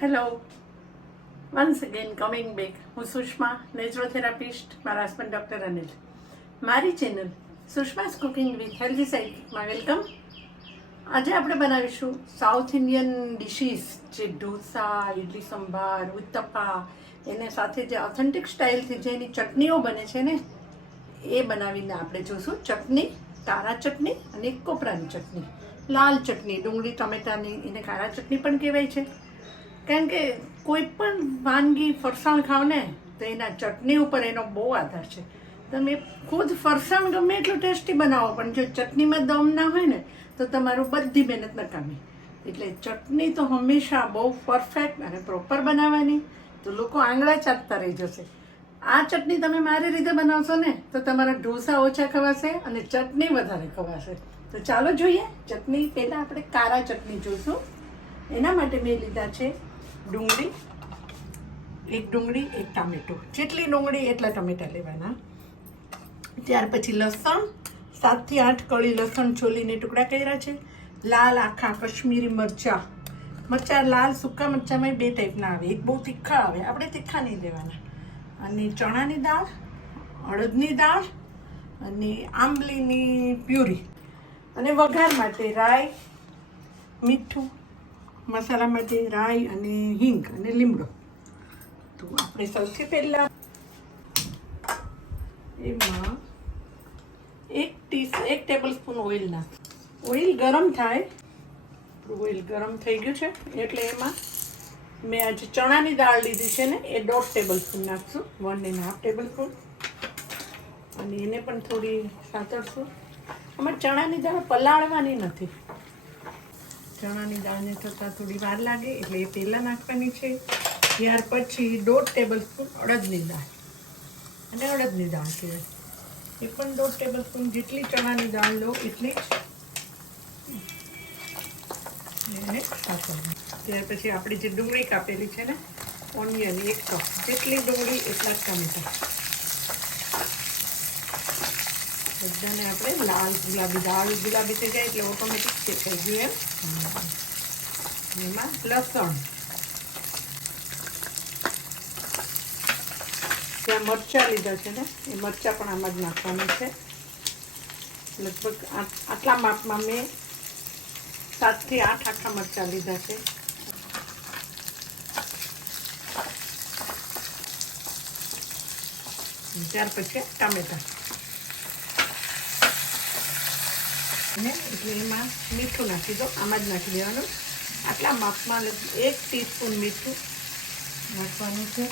Hello, once again coming back. હું Sushma, naturotherapist, મારા husband doctor Anil. મારી channel Sushma's cooking with healthy સાઇડકિકમાં વેલકમ. આજે આપણે બનાવીશું સાઉથ ઇન્ડિયન ડિશિસ, જે ઢોસા, ઇડલી સંભાર, ઉત્તપા, એને સાથે જે ઓથેન્ટિક સ્ટાઇલથી જે એની ચટણીઓ બને છે ને, એ બનાવીને આપણે જોઈશું. ચટણી, કારા ચટણી અને કોપરાની ચટણી, લાલ ચટણી, ડુંગળી ટમેટાની, એને કારા ચટણી પણ કહેવાય છે. કારણ કે કોઈ પણ વાનગી ફરસાણ ખાવ ને તો એના ચટણી ઉપર એનો બહુ આધાર છે. તમે ખુદ ફરસાણ ગમે એટલું ટેસ્ટી બનાવો, પણ જો ચટણીમાં દમ ના હોય ને તો તમારું બધી મહેનત નકામી. એટલે ચટણી તો હંમેશા બહુ પરફેક્ટ અને પ્રોપર બનાવવાની, તો લોકો આંગળા ચાટતા રહી જશે. આ ચટણી તમે મારી રીતે બનાવશો ને તો તમારા ઢોસા ઓછા ખવાશે અને ચટણી વધારે ખવાશે. તો ચાલો જોઈએ ચટણી. પહેલાં આપણે કારા ચટણી જોઈશું. એના માટે મેં લીધા છે ડુંગળી, એક ડુંગળી, એક ટામેટો. જેટલી ડુંગળી એટલા ટમેટા લેવાના. ત્યાર પછી લસણ, 7 થી 8 કળી લસણ છોલીને ટુકડા કર્યા છે. લાલ આખા કશ્મીરી મરચાં. મરચાં લાલ સૂકા મરચાંમાં 2 ટાઈપના આવે, એક બહુ તીખા આવે, આપણે તીખા નહીં લેવાના. અને ચણાની દાળ, અડદની દાળ અને આંબલીની પ્યુરી. અને વઘાર માટે રાઈ, મીઠું, મસાલા માટે રાઈ અને હિંગ અને લીમડો. તો આપણે સૌથી પહેલાં એમાં 1 ટેબલ સ્પૂન ઓઇલ નાખ. ઓઇલ ગરમ થાય, ઓઇલ ગરમ થઈ ગયું છે એટલે એમાં મેં આજે ચણાની દાળ લીધી છે ને, એ 1.5 ટેબલ સ્પૂન નાખશું, 1.5 ટેબલ સ્પૂન. અને એને પણ થોડી સાતળશું. આમાં ચણાની દાળ પલાળવાની નથી. ચણાની દાળને થતાં થોડી વાર લાગે એટલે એ પહેલાં નાખવાની છે. ત્યાર પછી 1.5 ટેબલ સ્પૂન અડદની દાળ, અને અડદની દાળ કહેવાય, એ પણ 1.5 ટેબલ સ્પૂન. જેટલી ચણાની દાળ લો એટલી જ એને સાતળવાની. ત્યાર પછી આપણી જે ડુંગળી કાપેલી છે ને, ઓનિયન 1 કપ, જેટલી ડુંગળી એટલા જ ટમેટા. બધાને આપણે લાલ ગુલાબી, દાળ ગુલાબી થઈ જાય એટલે ઓટોમેટિક શેકાઈ ગયું એમ. એમાં લસણ, ત્યાં મરચાં લીધા છે ને, એ મરચાં પણ આમાં જ નાખવાનું છે. લગભગ આટલા માપમાં મેં 7 થી 8 આખા મરચાં લીધા છે. ત્યાર પછી ટામેટા. ને એટલે એમાં મીઠું નાખી દો, આમાં જ નાખી દેવાનું. આટલા માપમાં 1 ટીસ્પૂન મીઠું નાખવાનું છે.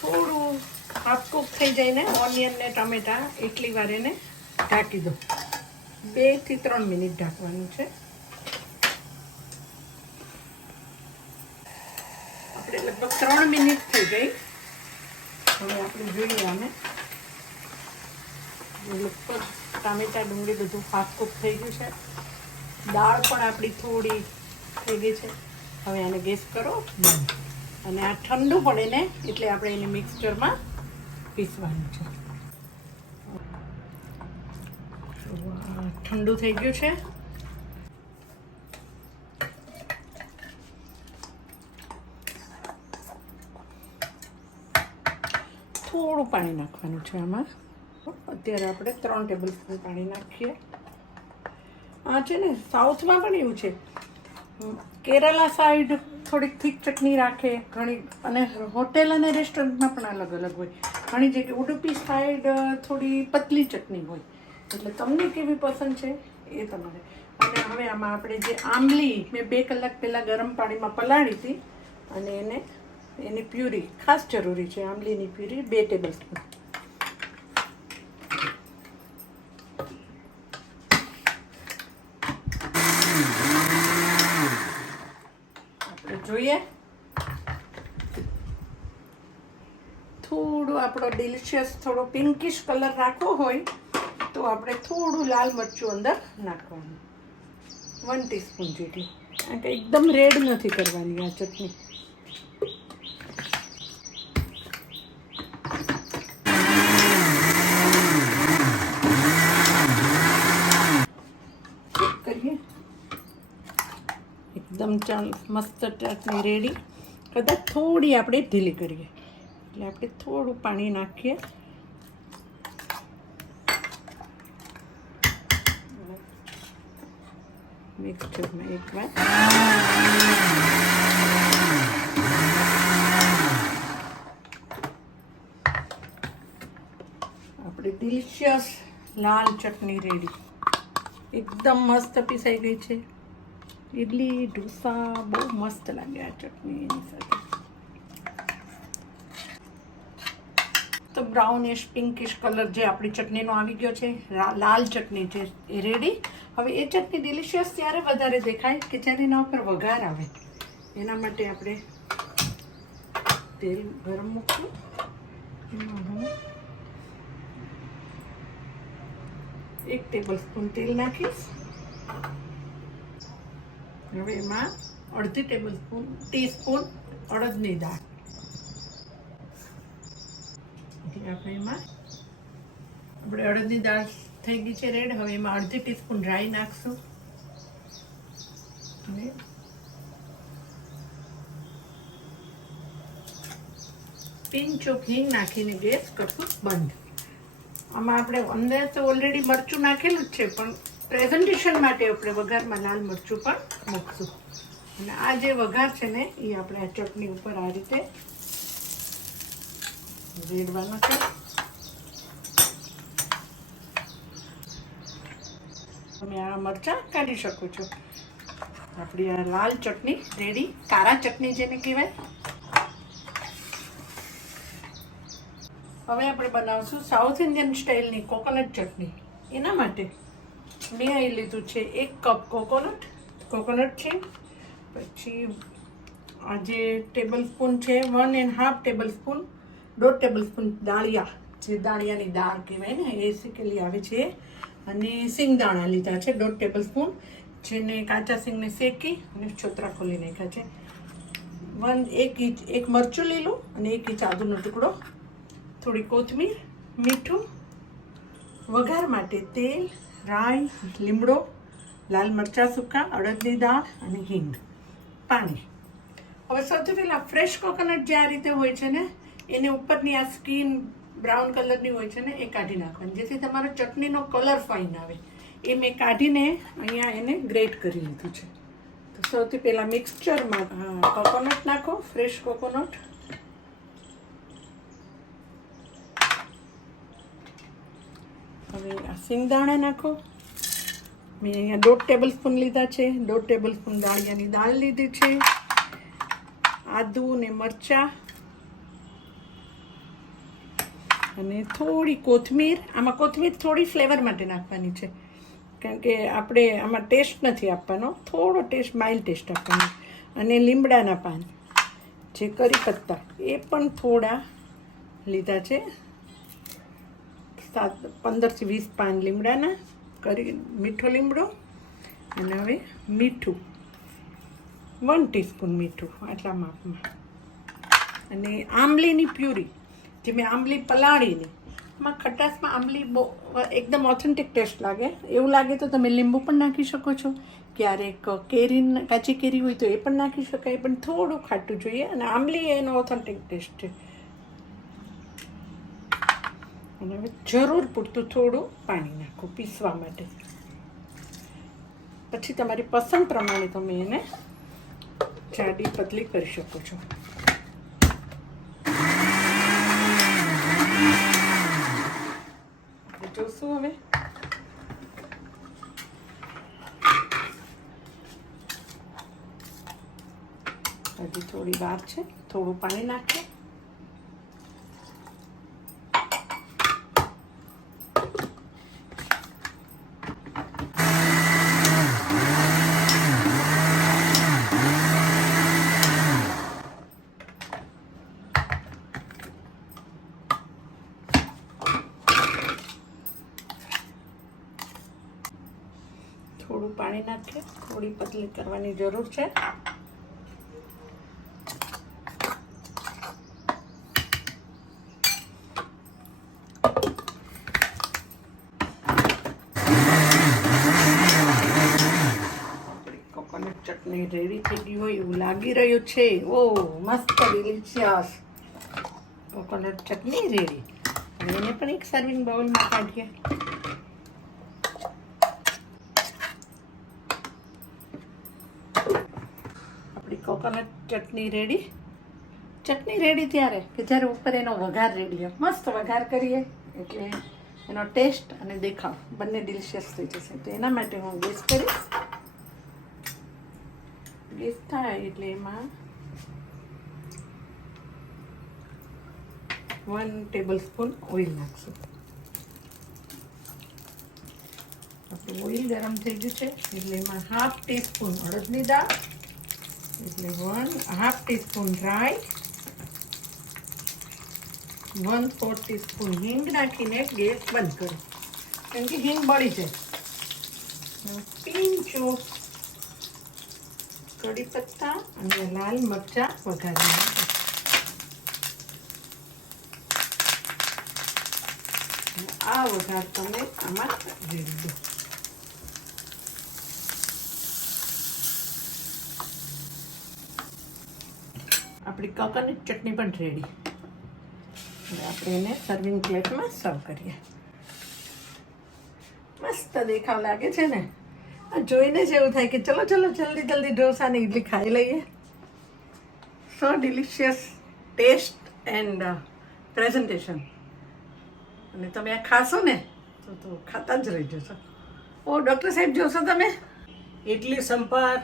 થોડું હાફ કૂક થઈ જાય ને ઓનિયન ને ટમેટા, એટલી વાર એને ઢાંકી દો. 2 થી 3 મિનિટ ઢાંકવાનું છે. આપણે લગભગ 3 મિનિટ થઈ ગઈ. હવે આપણે જોઈએ આને. લગભગ ટામેટા, ડુંગળી બધું હાફ કૂક થઈ ગયું છે. દાળ પણ આપણી થોડી થઈ ગઈ છે. હવે આને ગેસ કરો અને આ ઠંડુ પડે ને એટલે આપણે એને મિક્સચરમાં પીસવાનું છે. ઠંડુ થઈ ગયું છે. થોડું પાણી નાખવાનું છે આમાં. અત્યારે આપણે 3 ટેબલ સ્પૂન પાણી નાખીએ. આ છે ને, સાઉથમાં પણ એવું છે. કેરલા સાઈડ થોડીક થીક ચટણી રાખે ઘણી, અને હોટેલ અને રેસ્ટોરન્ટમાં પણ અલગ અલગ હોય. ઘણી જગ્યાએ ઉડુપી સાઈડ થોડી પતલી ચટણી હોય. એટલે તમને કેવી પસંદ છે એ તમારે. અને હવે આમાં આપણે જે આંબલી મેં 2 કલાક પહેલાં ગરમ પાણીમાં પલાળી હતી, અને એની પ્યુરી ખાસ જરૂરી છે. આંબલીની પ્યુરી 2 ટેબલ સ્પૂન. આપણે જોઈએ થોડું આપણો ડિલિશિયસ થોડો પિંકિશ કલર રાખવો હોય તો આપણે થોડું લાલ મરચું અંદર નાખવાનું, 1 ટીસ્પૂન જેટલું. કારણ કે એકદમ રેડ નથી કરવાની આ ચટણી. એકદમ મસ્ત ચટણી રેડી. કદાચ થોડી આપણે ઢીલી કરીએ, એટલે આપણે થોડું પાણી નાખીએ. મિક્સચરમાં એકવાર આપણી ડિલિશિયસ લાલ ચટણી રેડી. એકદમ મસ્ત પીસાઈ ગઈ છે. ઇડલી ઢોસા બહુ મસ્ત લાગે આ ચટણી એની સાથે. તો બ્રાઉનિશ પિંકિશ કલર જે આપણી ચટણીનો આવી ગયો છે, લાલ ચટણી છે એ રેડી. હવે એ ચટણી ડિલિશિયસ ત્યારે વધારે દેખાય કે જ્યારે એના ઉપર વઘાર આવે. એના માટે આપણે તેલ ગરમ મૂકશું. એમાં હું 1 ટેબલ સ્પૂન તેલ નાખીશ. હવે એમાં અડધી ટીસ્પૂન અડદની દાળ. આપણે એમાં અડદની દાળ થઈ ગઈ છે રેડ. હવે એમાં અડધી ટીસ્પૂન રાઈ નાખશું અને પિંચ ઓફ હિંગ નાખીને ગેસ કરશું બંધ. આમાં આપણે અંદર તો ઓલરેડી મરચું નાખેલું જ છે, પણ પ્રેઝન્ટેશન માટે આપણે વઘારમાં લાલ મરચું પણ મૂકશું. અને આ જે વઘાર છે ને એ આપણે આ ચટણી ઉપર આ રીતે રેડવાનો છે. તમે આ મરચાં કાઢી શકો છો. આપણી આ લાલ ચટણી રેડી. કારા ચટણી જેને કહેવાય. હવે આપણે બનાવશું સાઉથ ઇન્ડિયન સ્ટાઇલની કોકોનટ ચટણી. એના માટે મેં અહીં લીધું છે 1 કપ કોકોનટ છે. પછી આ જે ટેબલ સ્પૂન છે 1.5 ટેબલ સ્પૂન, 1.5 ટેબલ સ્પૂન દાળિયા, જે દાળિયાની દાળ કહેવાય ને એ શેકેલી આવે છે. અને સિંગદાણા લીધા છે 1.5 ટેબલ સ્પૂન, જેને કાચા સિંગને શેકી અને છોતરા ખોલી નાખ્યા છે. એક મરચું લીલું અને 1 ઇંચ આદુનો ટુકડો, થોડી કોથમીર, મીઠું, વઘાર માટે તેલ, રાઈ, લીમડો, લાલ મરચાં સૂકા, અડદની દાળ અને હિંગ, પાણી. હવે સૌથી પહેલાં ફ્રેશ કોકોનટ જે આ રીતે હોય છે ને એને ઉપરની આ સ્કીન બ્રાઉન કલરની હોય છે ને એ કાઢી નાખવાની, જેથી તમારો ચટણીનો કલર ફાઇન આવે. એ મેં કાઢીને અહીંયા એને ગ્રેટ કરી લીધું છે. તો સૌથી પહેલાં મિક્સચરમાં કોકોનટ નાખો, ફ્રેશ કોકોનટ. હવે આ સિંગદાણા નાખો. મેં અહીંયા 1.5 ટેબલ સ્પૂન લીધા છે. 1.5 ટેબલ સ્પૂન દાળિયાની દાળ લીધી છે. આદુ ને મરચાં અને થોડી કોથમીર. આમાં કોથમીર થોડી ફ્લેવર માટે નાખવાની છે, કારણ કે આપણે આમાં ટેસ્ટ નથી આપવાનો, થોડો ટેસ્ટ માઇલ્ડ ટેસ્ટ આપવાનો. અને લીમડાના પાન, જે કરી પત્તા, એ પણ થોડા લીધા છે. 15 થી 20 પાન લીમડાના, મીઠો લીમડો. અને હવે મીઠું 1 ટીસ્પૂન મીઠું આટલા માપમાં. અને આંબલીની પ્યુરી, જે મેં આંબલી પલાળીને, એમાં ખટાશમાં આંબલી બહુ એકદમ ઓથેન્ટિક ટેસ્ટ લાગે. એવું લાગે તો તમે લીંબુ પણ નાખી શકો છો. ક્યારેક કાચી કેરી હોય તો એ પણ નાખી શકાય, પણ થોડું ખાટું જોઈએ. અને આંબલી એનો ઓથેન્ટિક ટેસ્ટ છે. અને હવે જરૂર પૂરતું થોડું પાણી નાખો પીસવા માટે. પછી તમારી પસંદ પ્રમાણે તમે એને જાડી પતલી કરી શકો છો. જોશું હવે હજી થોડી વાર છે. થોડું પાણી નાખીએ. થોડું પાણી નાખીએ. થોડી પતલી કરવાની જરૂર છે. કોકોનટ ચટણી રેડી થઈ લાગી રહ્યું છે. ઓ મસ્ત ડિલિશિયસ કોકોનટ ચટણી રેડી. હવે એને પણ એક સર્વિંગ બાઉલમાં કાઢીએ. આપણી કોકોનટ ચટણી રેડી. ચટણી રેડી ત્યારે કે જ્યારે ઉપર એનો વઘાર રેડી હોય. મસ્ત વઘાર કરીએ એટલે એનો ટેસ્ટ અને દેખાવ બંને ડિલિશિયસ થઈ જશે. તો એના માટે હું ગેસ કરીશ. ગેસ થાય એટલે એમાં 1 ટેબલસ્પૂન ઓઇલ નાખશું. આપણું ઓઇલ ગરમ થઈ ગયું છે એટલે એમાં 1/2 ટીસ્પૂન અડદની દાળ, એટલે 1/2 ટીસ્પૂન રાઈ, 1/4 ટીસ્પૂન હિંગ નાખીને ગેસ બંધ કરો, કેમ કે હિંગ બળી જાય. પિંચ ઓફ કઢી પત્તા અને લાલ મરચાં વઘારી નાખો. આ વઘાર તમે આમાં રેડી દો. આપણી કોકોનટ ચટણી પણ રેડી. હવે આપણે એને સર્વિંગ પ્લેટમાં સર્વ કરીએ. મસ્ત દેખાવ લાગે છે ને? આ જોઈને જ એવું થાય કે ચલો જલ્દી ઢોસા ને ઇડલી ખાઈ લઈએ. સો ડિલિશિયસ ટેસ્ટ એન્ડ પ્રેઝન્ટેશન. અને તમે આ ખાશો ને તો ખાતા જ રહી જશો. ઓ ડૉક્ટર સાહેબ જોશો તમે? ઇડલી સંભાર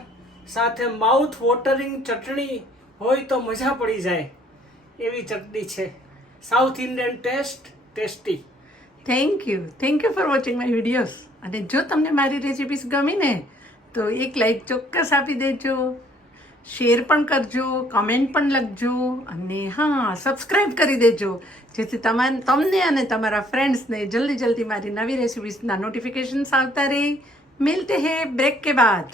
સાથે માઉથ વોટરિંગ ચટણી હોય તો મજા પડી જાય એવી ચટણી છે. South Indian tasty. Thank you for watching my videos. અને જો તમને મારી રેસિપીસ ગમી ને તો એક લાઈક ચોક્કસ આપી દેજો, શેર પણ કરજો, કમેન્ટ પણ લખજો અને હા સબસ્ક્રાઈબ કરી દેજો, જેથી તમને અને તમારા ફ્રેન્ડ્સને જલ્દી મારી નવી રેસિપીસના નોટિફિકેશન્સ આવતા રહે. મિલતે હે બ્રેક કે બાદ.